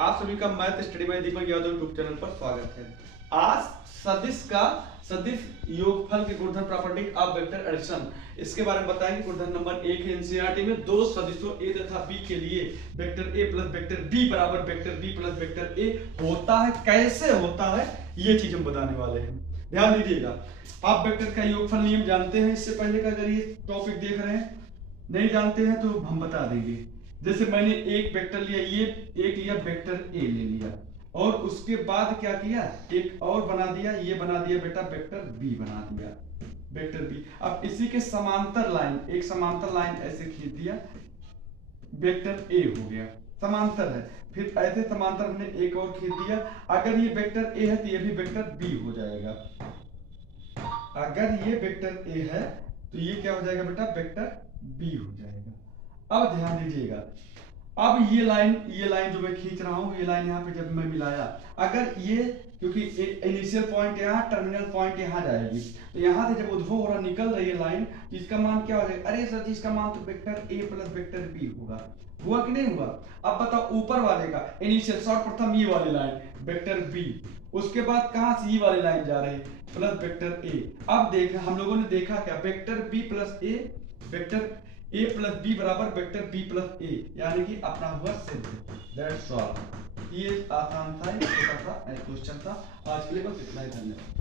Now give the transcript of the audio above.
आप सभी का math study bye Deepak Yadav YouTube channel पर स्वागत है। आज सदिश योगफल के गुणधर्म प्रॉपर्टी ऑफ वेक्टर एडिशन इसके बारे में बताएंगे। गुणधर्म नंबर 1 है एनसीईआरटी में। दो सदिशों a तथा b के लिए vector a plus vector b बराबर vector b plus vector a होता है। कैसे होता है ये चीज हम बताने वाले हैं, ध्यान दीजिएगा। आप वेक्टर का योगफल नियम जानते हैं। इससे पहले का अगर ये टॉपिक देख रहे हैं नहीं जानते हैं तो हम बता देंगे। जैसे मैंने एक वेक्टर लिया, ये एक लिया वेक्टर ए ले लिया और उसके बाद क्या किया, एक और बना दिया, ये बना दिया बेटा वेक्टर बी बना दिया, वेक्टर बी। अब इसी के समांतर लाइन, एक समांतर लाइन ऐसे खींच दिया, वेक्टर ए हो गया, समांतर है। फिर ऐसे समांतर हमने एक और खींच दिया। अगर ये वेक्टर ए है तो ये भी वेक्टर बी हो जाएगा। अगर ये वेक्टर ए है तो ये क्या हो जाएगा बेटा, वेक्टर बी हो जाएगा। अब ध्यान दीजिएगा, अब ये लाइन जो मैं खींच रहा हूं, ये लाइन यहाँ पे जब मैं मिलाया, अगर ये क्योंकि इनिशियल पॉइंट यहाँ, टर्मिनल पॉइंट यहाँ जाएगी, तो यहाँ से जब उद्भव हो रहा निकल रही है लाइन, इसका मान क्या हो जाएगा? अरे सर जी इसका मान तो vector A plus vector B होगा। हुआ कि नहीं हुआ? अब बताओ ऊपर वाले का इनिशियल सर्वप्रथम ये वाली लाइन वेक्टर बी, उसके बाद कहां से ये वाली लाइन जा रही प्लस वेक्टर ए। अब देखा हम लोगों ने देखा क्या, vector B plus A, vector A plus B बराबर वेक्टर बी प्लस ए, यानी कि अपना हुआ सिद्ध। That's all. ये आसान था, छोटा सा क्वेश्चन था। आज के लिए बस इतना ही, धन्यवाद।